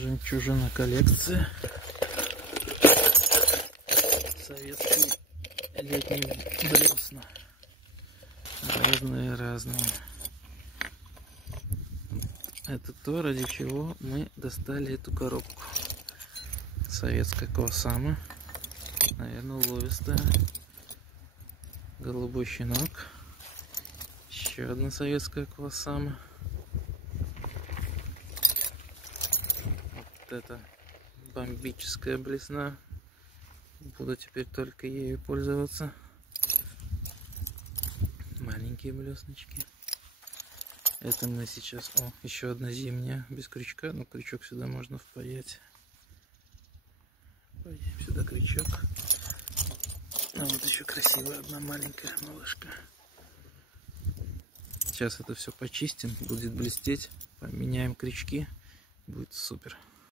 Жемчужина коллекции. Советские летние блесна. Разные. Это то, ради чего мы достали эту коробку. Советская Квасама. Наверное, уловистая. Голубой щенок. Еще одна советская Квасама. Вот это бомбическая блесна. Буду теперь только ею пользоваться. Маленькие блесночки. Это мы сейчас... О, еще одна зимняя без крючка. Но крючок сюда можно впаять. Впаять сюда крючок. А вот еще красивая одна маленькая малышка. Сейчас это все почистим. Будет блестеть. Поменяем крючки. Будет супер.